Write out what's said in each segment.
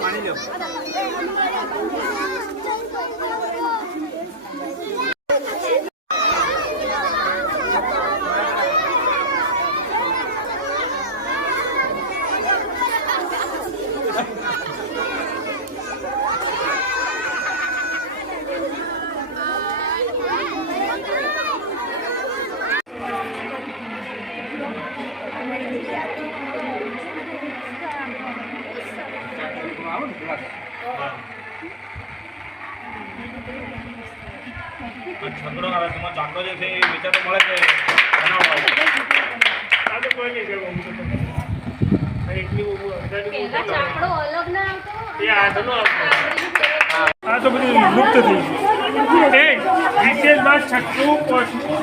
પાણી લો. છકડો આવે તમારો ચાકડો જે છે એ વિચાર તો મળે કે બનાવવા આ તો કોઈ નહીં કેવું એટલી ચાકડો અલગ ના આવતો એ આધનો આવતો આ તો બધું લુપ્ત થઈ ગયું એ વિશેષમાં છઠ્ઠું પોચમું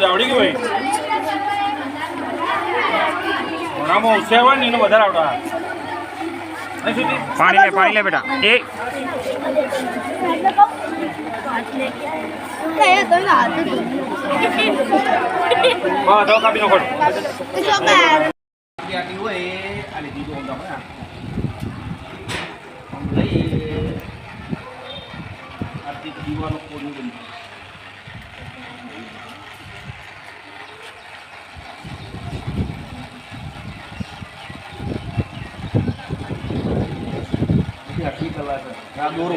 આવડી ગયું ભાઈ હોશિયાર હોય ને એનો વધારે આવતા પાણી લે બેટા એ કાપી નાખો જીવાનો કોની બની આટલી કલાક આ દોરો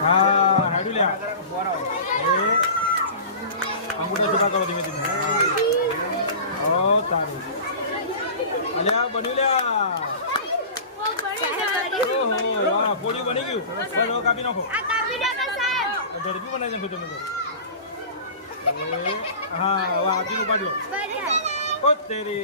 હા હાડુ લ્યા અંગૂઠા છૂટા કરો ધીમે ધીમે ઓ તારું અલ્યા બન્યું લ્યા ઓહો વાહ પોડી બની ગયું બસ કાપી નાખો આ કાપી નાખો સાહેબ ઝડપી બનાવી નાખો તમે हाँ वाह तीनों पाड़ो ओ तेरी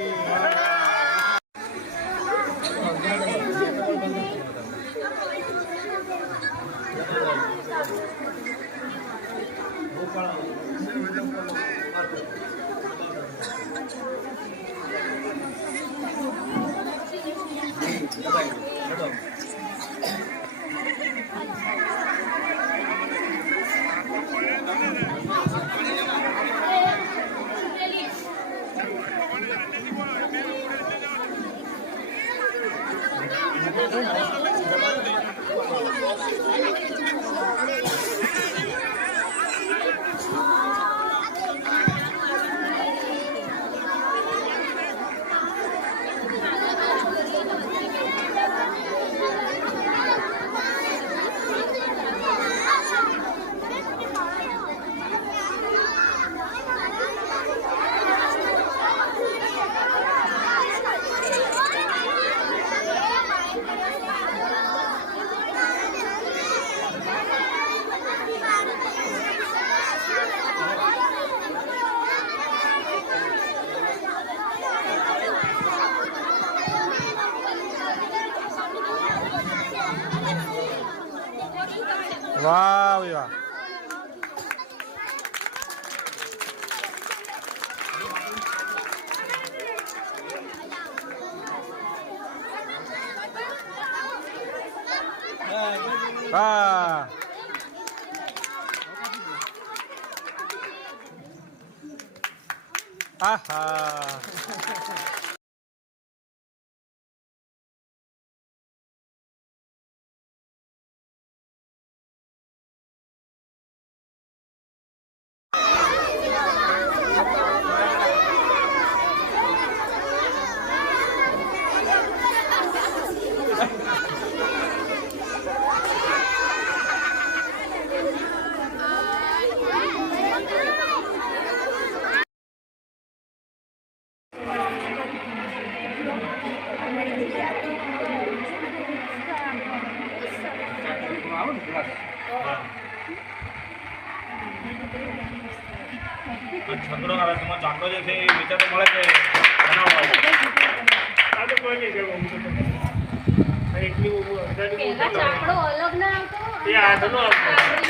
वाह वाह वाह आहा છકડો આવે તમારો ચાકડો જે છે એ વિચાર તો મળે કે બનાવવા આ તો કોઈ નહીં કેવું એટલી ચાકડો અલગ ના આવતો એ આધનો આવતો